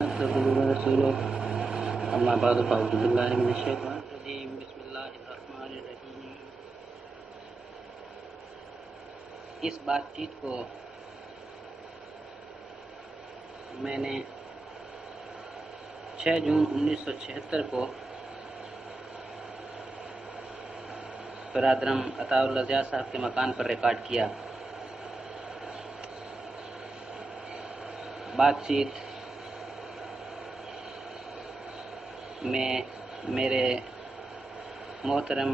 رسوله اما بعد فاعوذ بالله من الشیطان الرجیم بسم اللہ الرحمن الرحیم۔ اس بات چیت کو میں نے 6 جون 1976 کو برادرم عطا اللہ ضیاء صاحب کے مکان پر ریکارڈ کیا۔ بات چیت میں میرے محترم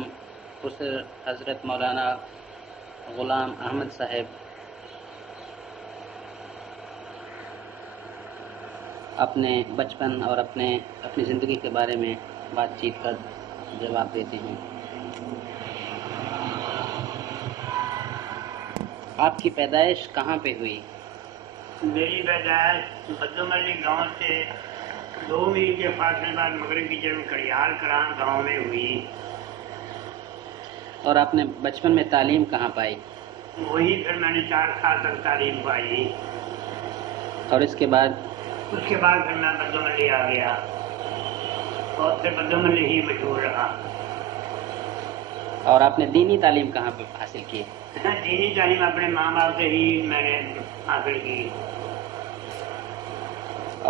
خسر حضرت مولانا غلام احمد صاحب اپنے بچپن اور اپنی زندگی کے بارے میں بات چیت کا جواب دیتے ہیں۔ آپ کی پیدائش کہاں پہ ہوئی؟ میری پیدائش بدوملی گاؤں سے 2 میل کے فاصلے بعد مغرب کی جنوب کڑیال کران گاؤں میں ہوئی۔ اور آپ نے بچپن میں تعلیم کہاں پائی؟ وہی پھر میں نے 4 سال تک تعلیم پائی۔ اور اس کے بعد پھر میں بدوملی آ گیا اور پھر بدوملی ہی مشہور رہا۔ اور آپ نے دینی تعلیم کہاں پہ حاصل کی؟ دینی تعلیم اپنے ماں باپ سے ہی میں نے حاصل کی۔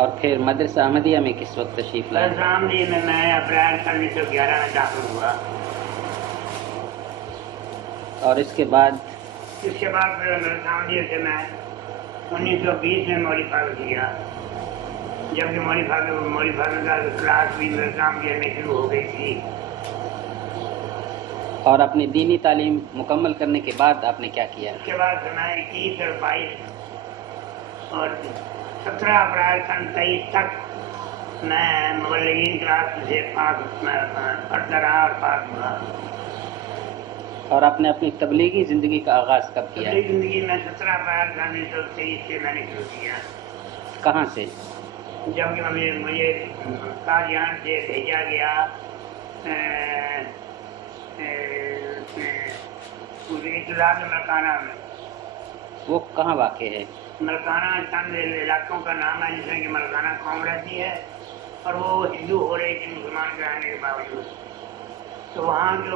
اور پھر مدرسہ احمدیہ میں کس وقت تشریف لائے؟ مدرسہ احمدیہ میں اپریل 1911 میں داخل ہوا۔ اور اس کے بعد پھر مدرسہ احمدیہ سے میں 1920 میں مولوی فاضل کیا، جبکہ مولوی فاضل کا کلاس بھی مدرسہ احمدیہ میں شروع ہو گئی تھی۔ اور اپنی دینی تعلیم مکمل کرنے کے بعد آپ نے کیا کیا؟ اس کے بعد میں 21 اور 22 اور 17 اپریل 23 تک میں مبلغین کلاس سے پڑھتا رہا اور پاس ہوا۔ اور آپ نے اپنی تبلیغی زندگی کا آغاز کب کیا؟ تبلیغی زندگی میں 17 اپریل 1923 سے میں نے شروع کیا۔ کہاں سے؟ جبکہ مجھے قادیان سے بھیجا گیا ابتداء ملکانہ میں۔ وہ کہاں واقع ہے؟ ملکانہ چند علاقوں کا نام ہے جس میں کہ ملکانہ قوم رہتی ہے اور وہ ہندو ہو رہی تھی مسلمان کہنے کے باوجود، تو وہاں کے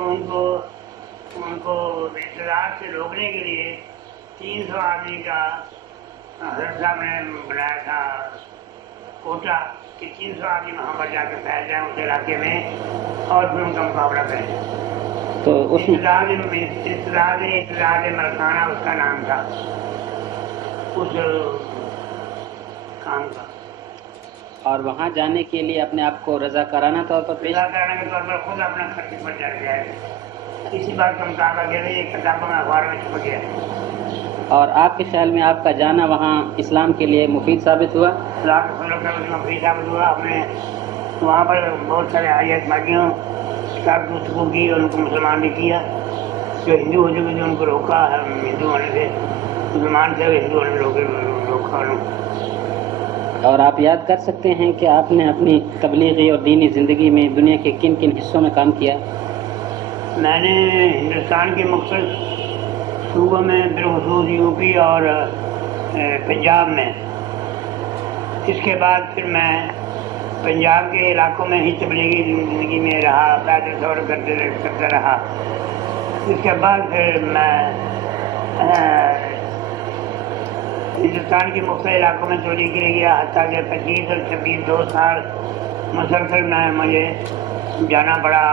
ان کو ابتداء سے روکنے کے لیے 300 آدمی کا حضرت صاحب نے بنایا تھا کوٹا کہ 300 آدمی وہاں پر جا کے پھیل جائیں اس علاقے میں اور پھر ان کا مقابلہ کریں۔ تو اس ابتداء ملکانہ اس کا نام تھا اس کام کا۔ اور وہاں جانے کے لیے اپنے آپ کو رضاکارانہ طور پر پیش رضاکارانہ کے طور پر خود اپنا خرچ پر چڑھ گیا ہے۔ اسی بات کا مطابق گیا ایک کتابوں میں اخبار میں چھپ گیا۔ اور آپ کے خیال میں آپ کا جانا وہاں اسلام کے لیے مفید ثابت ہوا؟ مفید ثابت ہوا۔ ہم نے وہاں پر بہت سارے حاجت ماگیوں کا گفتگو کی اور ان کو مسلمان بھی کیا۔ جو ہندو ہو چکے تھے ان کو روکا، ہندو ہونے سے مسلمان سے ہندو ہونے سے روکا انہوں۔ اور آپ یاد کر سکتے ہیں کہ آپ نے اپنی تبلیغی اور دینی زندگی میں دنیا کے کن کن حصوں میں کام کیا؟ میں نے ہندوستان کے مختلف صوبوں میں بالخصوص یو پی اور پنجاب میں، اس کے بعد پھر میں پنجاب کے علاقوں میں ہی تبلیغی زندگی میں رہا، پیدل دور کرتا رہا۔ اس کے بعد پھر میں ہندوستان کے مختلف علاقوں میں تبلیغ کے لیے گیا، حتیٰ کہ 25 اور 26 2 سال مسلسل میں مجھے جانا پڑا۔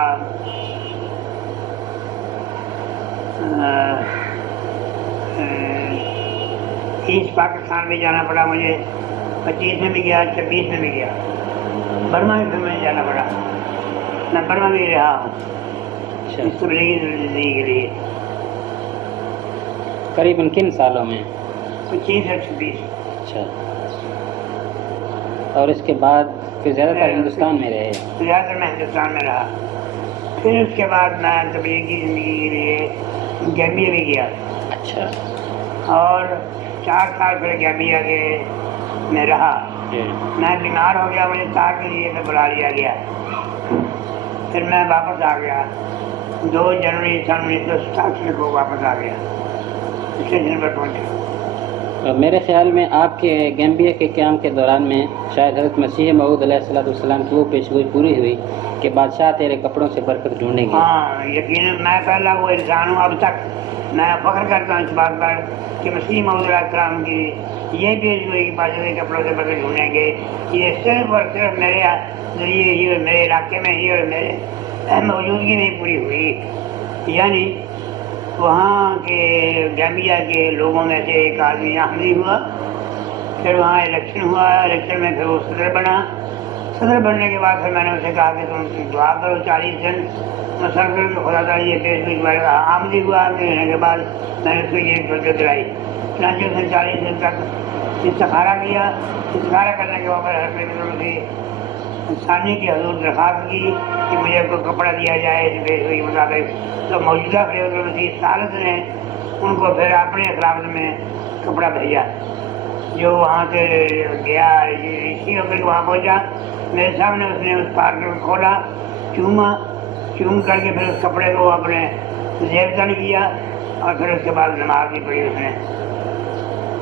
ایسٹ پاکستان میں جانا پڑا مجھے، 25 میں بھی گیا، 26 میں بھی گیا۔ برما میں پھر مجھے جانا پڑا، میں برما میں رہا ہوں اس تبلیغی زندگی کے لیے۔ قریباً کن سالوں میں؟ 25 اور 26۔ اچھا۔ اور اس کے بعد پھر زیادہ تر ہندوستان میں رہے؟ زیادہ تر میں ہندوستان میں رہا۔ پھر اس کے بعد میں تبلیغی زندگی کے لیے گیمبیا بھی گیا۔ اچھا۔ اور 4 سال پھر گیمبیا کے میں رہا۔ میں بیمار ہو گیا، مجھے تار کے لیے میں بلا لیا گیا، پھر میں واپس آ گیا 2 جنوری 1987 کو واپس آ گیا، اسٹیشن پر پہنچا۔ میرے خیال میں آپ کے گیمبیا کے قیام کے دوران میں شاید حضرت مسیح موعود علیہ السلام کی وہ پیشگوئی پوری ہوئی کہ بادشاہ تیرے کپڑوں سے برکت ڈھونڈیں گے. ہاں یقیناً میں پہلا وہ انسان ہوں اب تک میں فخر کرتا ہوں اس بات پر کہ مسیح موعود علیہ السلام کی یہ پیشگوئی کہ بادشاہ کے کپڑوں سے برکت ڈھونڈیں گے یہ صرف اور صرف میرے ذریعے ہی اور میرے علاقے میں ہی اور میرے موجودگی میں پوری ہوئی. یعنی وہاں کے گیمبیا کے لوگوں میں سے ایک آدمی حاضری ہوا، پھر وہاں الیکشن ہوا، الیکشن میں پھر وہ صدر بنا. صدر بننے کے بعد پھر میں نے اسے کہا کہ تم دعا کرو 40 دن مسلسل کہ خدا تعالیٰ یہ پیش ہوئی تمہارے آمدی ہوا. آمدی ہونے کے بعد میں نے اس کو یہ برکت دلائی. چنانچہ اس نے 40 دن تک استخارہ کیا. استخارہ کرنے کے بعد حضرت ثانی کی حضور درخواست کی کہ مجھے کوئی کپڑا دیا جائے اس پیش ہوئی کے مطابق. تو موجودہ خلیفۃ المسیح ثالث نے ان کو پھر اپنے خلافت میں کپڑا بھیجا. جو وہاں سے گیا اسی وقت وہاں پہنچا میرے سامنے اس نے اس پارک کو کھولا، چوم کر کے پھر اس کپڑے کو اپنے زیب تن کیا اور پھر اس کے بعد نماز بھی پڑھی اس نے.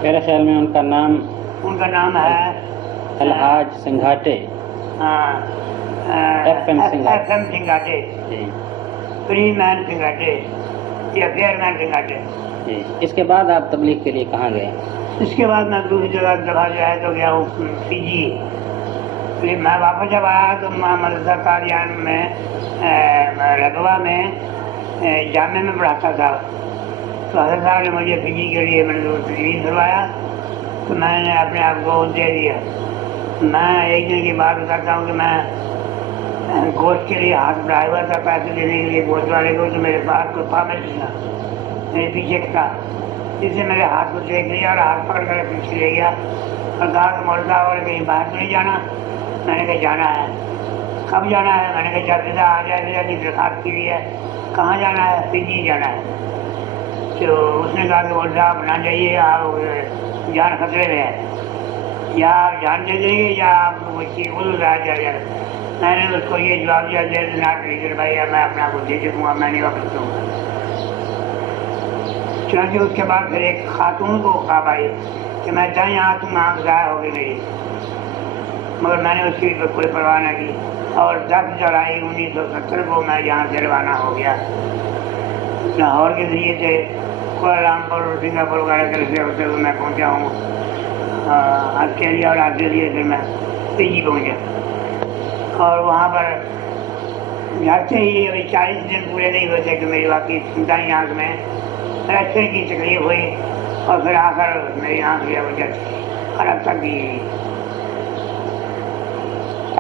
میرے خیال میں ان کا نام ہے الحاج سنگھاٹے، ایف ایم سنگھاٹے، فری مین سنگھاٹے یا فیئر مین سنگھاٹے. اس کے بعد آپ تبلیغ کے لیے کہاں گئے؟ اس کے بعد میں دوسری جگہ دفعہ جو ہے تو گیا ہوں فیجی. پھر میں واپس جب آیا تو مدرسہ قادیان میں رغوا میں جامعہ میں پڑھاتا تھا. تو حضرت صاحب نے مجھے فیجی کے لیے تجویز کروایا تو میں نے اپنے آپ کو دے دیا. میں ایک دن کی بات بتاتا ہوں کہ میں گوشت کے لیے ہاتھ بڑھایا ہوا تھا پیسے دینے کے لیے گوشت والے کو. تو میرے پاس کوئی فارمیٹ تھا میرے پیچھے تھا، جس سے میرے ہاتھ کو دیکھ لیا اور ہاتھ پکڑ کر پیچھے لے گیا اور کہا کہ مولوی صاحب اور کہیں باہر تو نہیں جانا؟ میں نے کہا جانا ہے. کب جانا ہے؟ میں نے کہا جب آ جائے کی درخواست کی ہوئی ہے. کہاں جانا ہے؟ فیجی جانا ہے. تو اس نے کہا کہ مولوی صاحب نہ جائیے، آپ جان خطرے میں ہے، یا آپ جان دے دیں گے یا آپ کو کوئی چیز بول رہا جائے. میں نے اس کو یہ جواب دیا دیر ناٹ لیکن بھائی میں اپنے آپ کو دے دوں گا، میں نہیں واپس دوں گا. چنانچہ اس کے بعد پھر ایک خاتون کو خواب آئی کہ میں دائیں تم آنکھ ضائع ہو گئی میری، مگر میں نے اس کی کوئی پرواہ نہ کی. اور 10 جولائی 1970 کو میں یہاں سے روانہ ہو گیا. لاہور کے ذریعے سے کوالالمپور اور سنگاپور وغیرہ سے ہوتے ہوئے میں پہنچا ہوں آسٹریلیا، اور آسٹریلیا سے میں فیجی پہنچا. اور وہاں پر جاتے ہی ابھی 40 دن پورے نہیں ہوتے کہ میری واقعی دائیں آنکھ میں فریکچر کی تکلیف ہوئی اور پھر آخر میری آنکھ جو وجہ خراب تک گئی.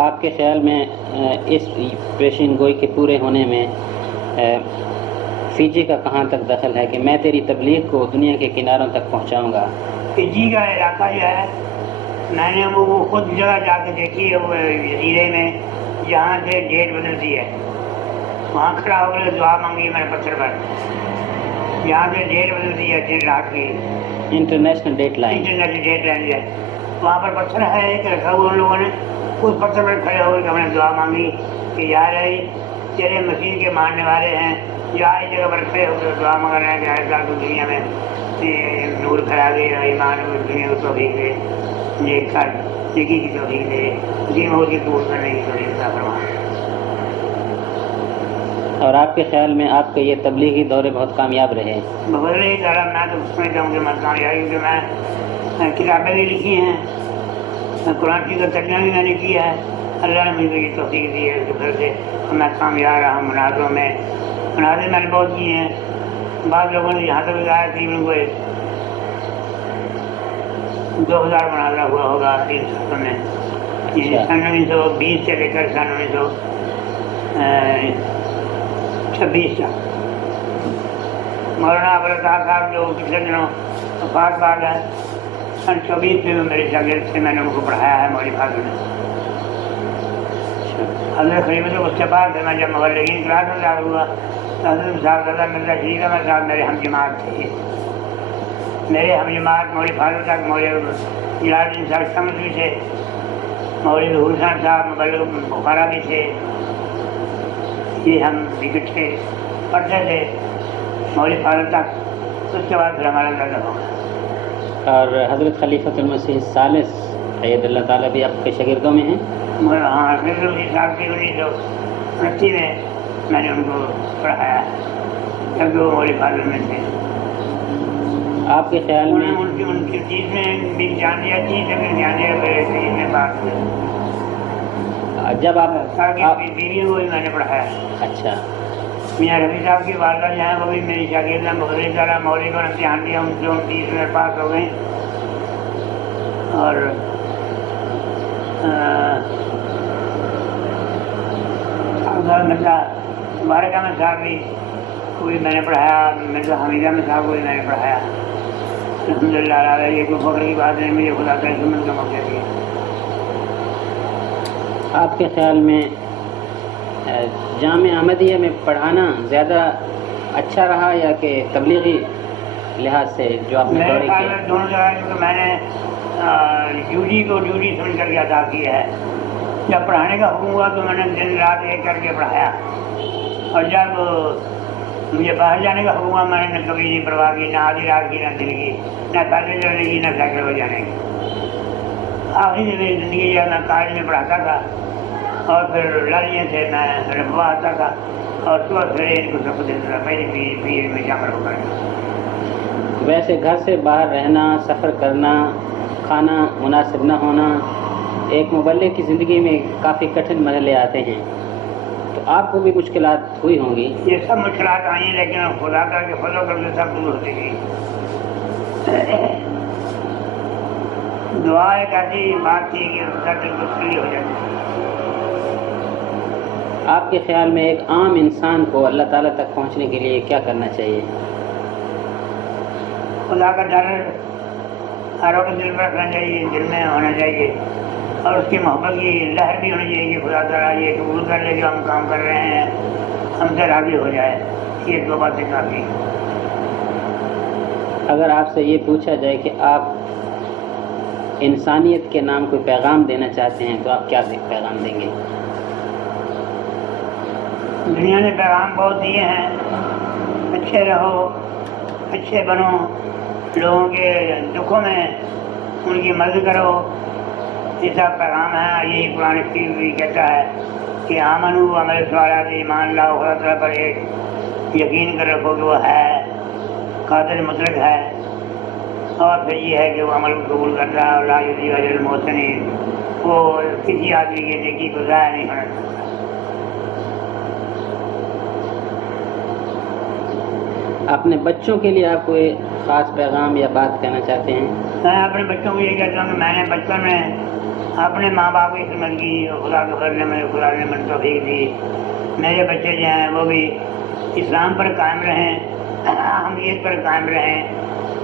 آپ کے خیال میں اس پیشین گوئی کے پورے ہونے میں فیجی کا کہاں تک دخل ہے کہ میں تیری تبلیغ کو دنیا کے کناروں تک پہنچاؤں گا؟ فیجی کا علاقہ جو ہے میں نے وہ خود جگہ جا کے دیکھی ہے، وہ جزیرے میں جہاں سے ڈیٹ بدلتی ہے. وہاں کھڑا ہو کر دعا مانگی میں نے پتھر پر، یہاں سے ڈیٹ بدلتی ہے دن رات کی، انٹرنیشنل ڈیٹ لائن ہے. وہاں پر پتھر ہے ایک رکھا ہوا ان لوگوں نے، اس پتھر پر کھڑے ہو کر ہم نے دعا مانگی کہ یا الہی تیرے مسیح کے ماننے والے ہیں جو آئی جگہ پر کھڑے ہو کر دعا مانگ رہے ہیں کہ ہر سال کو دنیا میں نور پھیلا دے، ایمان دنیا کو توفیق دے، نیک کار نیکی کی توفیق دے، اسی موت کی قبول کرنے کی توفیق عطا فرما. اور آپ کے خیال میں آپ کا یہ تبلیغی دورے بہت کامیاب رہے؟ بہت رہی تعالیٰ. میں تو سمجھتا ہوں کہ میں کامیاب، کیونکہ میں کتابیں بھی لکھی ہیں، قرآن کی کا ترجمہ بھی میں نے کیا ہے. اللہ نے مجھے یہ توفیق دی ہے، اس وجہ سے میں کامیاب رہا ہوں. مناظروں میں میں نے بہت کیے ہیں. بعض لوگوں نے یہاں تک بتایا تقریباً کوئی 2000 مناظرہ ہوا ہوگا 3 سالوں میں، یعنی سن 1920 سے لے کر سن 1926 تک. مولانا ابوالطاہر صاحب جو پچھلے دنوں وفات پا گئے، سن 24 میں میرے شاگرد سے میں نے ان کو پڑھایا ہے مولوی فاضل نے. حضرت خلیفۃ اس کے بعد میں جب مبلغین کلاس میں داخل ہوا تو حضرت صاحب مرزا شریف احمد صاحب میرے ہم جماعت تھے. میرے ہم جماعت مولوی فاضل تک مولوی جلال الدین صاحب شمس بھی تھے، مولوی حسین صاحب مبلغ بخارا بھی تھے. یہ ہم اکٹھے پڑھتے تھے مولوی فاضل تک. اس کے بعد پھر ہمارا لگا ہوگا. اور حضرت خلیفۃ المسیح الثالث سید اللہ تعالیٰ بھی آپ کے شاگردوں میں ہیں؟ ہاں، خضر صاحب کی 1929 میں میں نے ان کو پڑھایا، جبکہ وہ مولوی فاضل میں تھے۔ آپ کے خیال میں ان کی چیز میں بھی جانیا تھی، لیکن جانے چیز میں بات ہوئی۔ جب آپ کی بیوی کو بھی میں نے پڑھایا۔ اچھا، میاں رفیع صاحب کی والدہ جو ہیں وہ بھی میری شاگرد ہیں، مغربی طرح مولوی کو امتحان دیا، ان سے 29 میں پاس ہو گئے۔ اور مرزا مبارک احمد صاحب بھی کو بھی میں نے پڑھایا، مرزا حمید احمد صاحب کو بھی میں نے پڑھایا۔ الحمدللہ یہ کوئی فخر کی بات نہیں، مجھے خدا تعالی سنت کا موقع دیا۔ آپ کے خیال میں جامعہ احمدیہ میں پڑھانا زیادہ اچھا رہا یا کہ تبلیغی لحاظ سے جو آپ نے میرے دوری خیال کی؟ میں دونوں جگہ، کیونکہ میں نے ڈیوٹی کو ڈیوٹی سمجھ کر کے ادا کیا ہے۔ جب پڑھانے کا حکم ہوا تو میں نے دن رات ایک کر کے پڑھایا، اور جب مجھے باہر جانے کا حکم ہوا میں نے کبھی نہیں پرواہ کی، نہ آدھی رات کی، نہ دن کی، نہ پیدل چلنے کی، نہ سائیکل پر جانے کی۔ آخری میری زندگی جو ہے میں کالج میں پڑھاتا تھا، اور پھر لالیاں سے میں ربوا آتا تھا، اور صبح سویرے ان کو سب دیتا تھا، میری پیڑ میں شامل ہو کر۔ ویسے گھر سے باہر رہنا، سفر کرنا، کھانا مناسب نہ ہونا، ایک مبلغ کی زندگی میں کافی کٹھن مرحلے آتے ہیں، تو آپ کو بھی مشکلات ہوئی ہوں گی؟ یہ سب مشکلات آئی ہیں، لیکن خدا کا کہ فضل کر کے سب دور ہوتی گئی۔ دعا ایک ایسی بات تھی کہ اس کا دل کو تسلی ہو جاتی ہے۔ آپ کے خیال میں ایک عام انسان کو اللہ تعالیٰ تک پہنچنے کے لیے کیا کرنا چاہیے؟ خدا کا ڈر ہر وقت دل میں رکھنا چاہیے، دل میں ہونا چاہیے، اور اس کی محبت کی لہر بھی ہونی چاہیے کہ خدا تعالیٰ یہ قبول کر لے جو ہم کام کر رہے ہیں، ہم سے راضی ہو جائے۔ یہ دو باتیں کافی ہیں۔ اگر آپ سے یہ پوچھا جائے کہ آپ انسانیت کے نام کوئی پیغام دینا چاہتے ہیں تو آپ کیا پیغام دیں گے؟ دنیا نے پیغام بہت دیے ہیں، اچھے رہو، اچھے بنو، لوگوں کے دکھوں میں ان کی مدد کرو، یہ سب پیغام ہے۔ یہی قرآن شریف بھی کہتا ہے کہ آمنو عمل صالحات، ایمان لاؤ، خدا تعالیٰ پر ایک یقین کر رکھو کہ وہ ہے، قادر مطلق ہے، اور پھر یہ ہے کہ وہ عمل کو قبول کرتا ہے، اور لا یضیع اجر المحسنین، وہ کسی آدمی کے نیکی کو ضائع نہیں ہونا چاہتا۔ اپنے بچوں کے لیے آپ کوئی خاص پیغام یا بات کہنا چاہتے ہیں؟ میں اپنے بچوں کو یہ کہتا ہوں کہ میں نے بچپن میں اپنے ماں باپ کی خدمت کی، خدا کے فضل میں خدا نے من توفیق دی، میرے بچے جو ہیں وہ بھی اسلام پر قائم رہیں، حمیت پر قائم رہیں،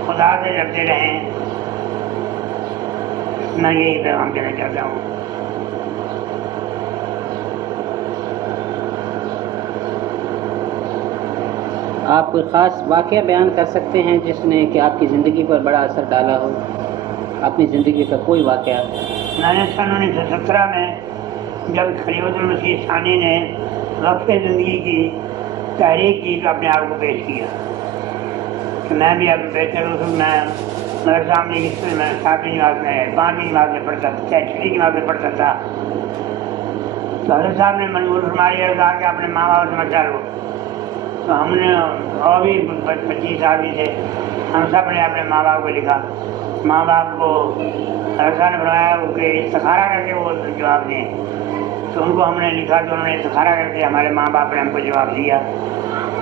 خدا سے ڈرتے رہیں۔ میں یہی پیغام دینا چاہتا ہوں۔ آپ کوئی خاص واقعہ بیان کر سکتے ہیں جس نے کہ آپ کی زندگی پر بڑا اثر ڈالا ہو؟ اپنی زندگی کا کوئی واقعہ؟ میں نے سن 1917 میں جب خلیفۃ المسیح ثانی نے وقف زندگی کی تحریک کی تو اپنے آپ کو پیش کیا کہ میں بھی اب بہتر ہوں۔ میں مدرسہ میں 7ویں جماعت میں 5ویں جماعت میں پڑھتا تھا، 6ویں جماعت میں پڑھتا تھا، تو حضرت صاحب نے منظور فرمایا اور کہا کہ اپنے ماں باپ سے مت ڈرو۔ تو ہم نے اور بھی 25 آدمی تھے، ہم سب نے اپنے ماں باپ کو لکھا، ماں باپ کو حضرت صاحب نے فرمایا کہ استخارہ کر کے وہ جواب دیں، تو ان کو ہم نے لکھا تو انہوں نے استخارہ کر کے ہمارے ماں باپ نے ہم کو جواب دیا،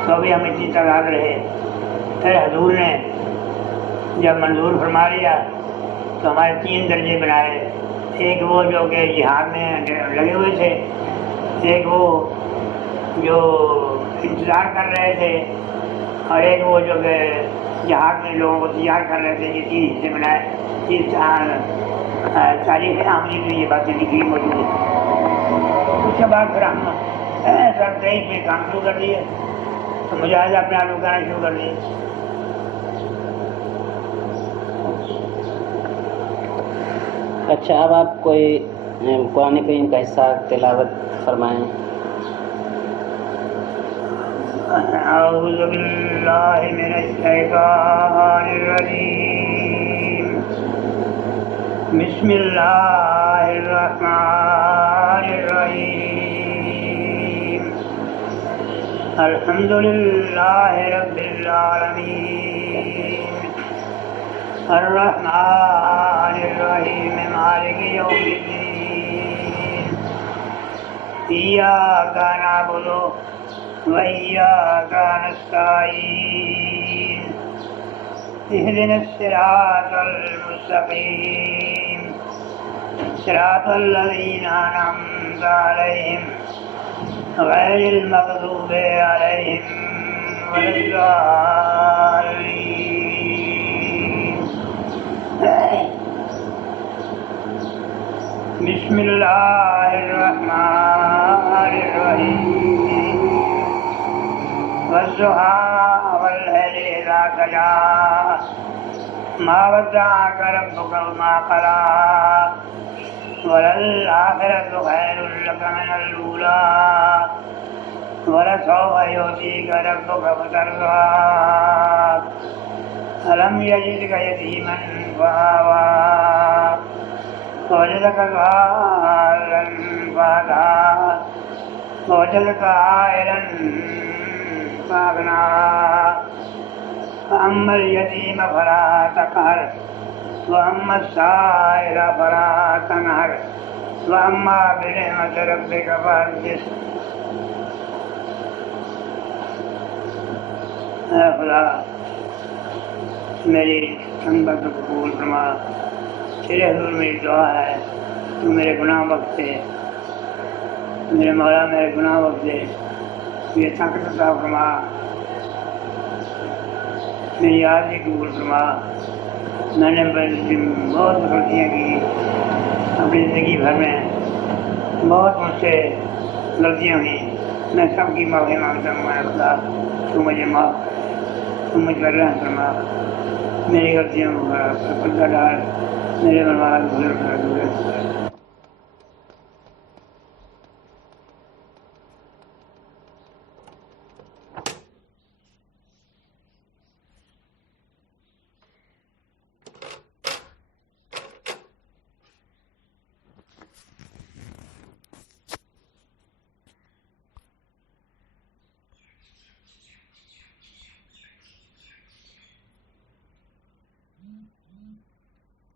تو ابھی ہم اتنی تعداد رہے۔ پھر حضور نے جب منظور فرما لیا تو ہمارے 3 درجے بنائے، ایک وہ جو کہ جہاد میں لگے ہوئے تھے، ایک وہ جو انتظار کر رہے تھے، اور ایک وہ جو کہ جہاد میں لوگوں کو تیار کر رہے تھے۔ یہ 3 حصے بنائے۔ اس تاریخ عاملی میں یہ باتیں لکھی موجود ہیں۔ اس کے بعد پھر ہم 23 میں کام شروع کر دیے، تو مجاہد اپنے آپ کو کرنا شروع کر دیے۔ اچھا، اب آپ کوئی قرآن کریم کا حصہ تلاوت فرمائیں۔ اعوذ باللہ من الشیطان الرجیم، بسم اللہ الرحمن الرحیم الحمد للہ رب العالمین الرحمن الرحیم مالک یوم الدین ایاک نعبد و ایاک نستعین اهدنا الصراط المستقیم صراط الذین انعمت علیہم غیر المغضوب علیہم ولا الضالین بسم اللہ الرحمن الرحیم والضحى والليل إذا سجى ما ودعك ربك وما قلى وللآخرة خير لك من الأولى ولسوف يؤتيك ربك فترضى ألم يجدك يتيما فآوى ووجدك ضالا فهدى ووجدك عائلا فأغنى فأما اليتيم فلا تقهر وأما السائل فلا تنهر وأما بنعمة ربك فحدث. اے خدا میری توبہ کو قبول فرما. تیرے حضور میری دعا ہے تو میرے گناہ بخش دے. میرے مولا میرے گناہ بخش دے. یہ طاقت عطا فرما. میری عاجزی قبول فرما. میں نے بہت غلطیاں کی اپنی زندگی بھر میں. بہت مجھ سے غلطیاں ہوئی. میں سب کی معافی مانگتا ہوں. میں خدا تو مجھے معاف کر. تم مجھ پر رحم فرما. میری غلطیوں کو پردہ ڈال. میرے بنوال بزرگ